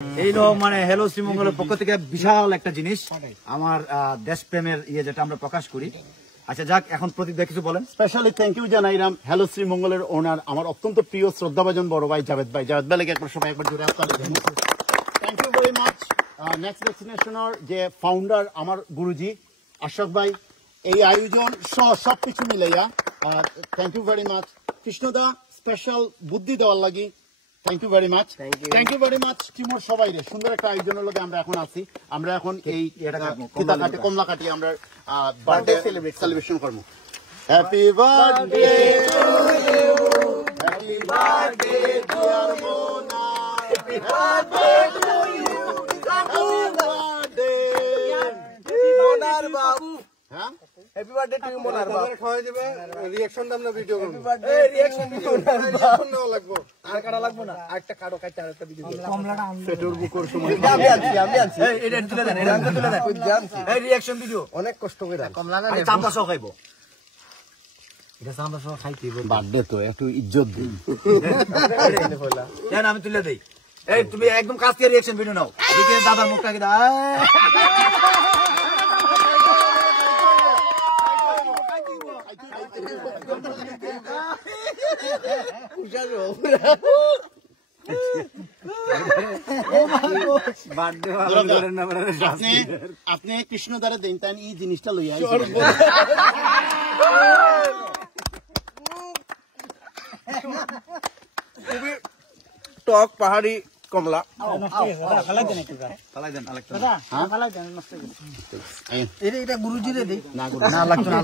এইরকম মানে হেলো শ্রীমঙ্গলের পক্ষ থেকে বিশাল একটা জিনিস আমার দেশপ্রেমের যেটা আমরা প্রকাশ করি। আচ্ছা যাক, এখন প্রদীপ কিছু বলেন। স্পেশালি থ্যাংক ইউ জানাইলাম হেলো শ্রীমঙ্গলের ওনার আমার অত্যন্ত প্রিয় শ্রদ্ধাভাজন বড় ভাই জাভেদ ভাই লাগে একবার সবাই একবার জোরে আসতে thank you very much. Next ডেস্টিনেশনের যে ফাউন্ডার আমার গুরুজি আশোক ভাই, এই আয়োজন সবকিছু মিলাইয়া থ্যাংক ইউ ভেরি মাচ। কৃষ্ণদা স্পেশাল বুদ্ধি দেওয়ার লাগি thank you very much. Thank you very much টিমোর সবাই রে সুন্দর একটা আয়োজনের লগে আমরা এখন আছি। আমরা এখন এই কমলা কাটি আমরা বার্থডে সেলিব্রেশন করবো। Happy birthday to you, happy birthday dear Mona, happy birthday to you, happy birthday মোনার বাবু। হ্যাঁ হ্যাপি বার্থডে টু ইউ মোনার বাবু। খাওয়াই দিবে, রিঅ্যাকশন দাম না ভিডিও করব। এই রিঅ্যাকশন ভিডিও নাও লাগবো, আর কাটা লাগবো না, আরেকটা কাটো কাটা আরেকটা ভিডিও কমলাটা পেটুর বুকুর সময় আমি আনছি এই এটা তুলে দেন, এটা তুলে দেন, জানছি এই রিঅ্যাকশন ভিডিও অনেক কষ্ট করে কমলা না চামড়া সহ খাইবো। এটা চামড়া সহ খাইতে বার্থডে তো একটু ইজ্জত দিই দেন, আমি তুলে দেই। এই তুমি একদম কাছ থেকে রিঅ্যাকশন ভিডিও নাও, এদিকে দাদার মুখটা কি দা আপনি কৃষ্ণ দ্বারা দেন তাই এই জিনিসটা লইয়া খুবই টক পাহাড়ি কমলা। গুরুজি রে না লাগতো না।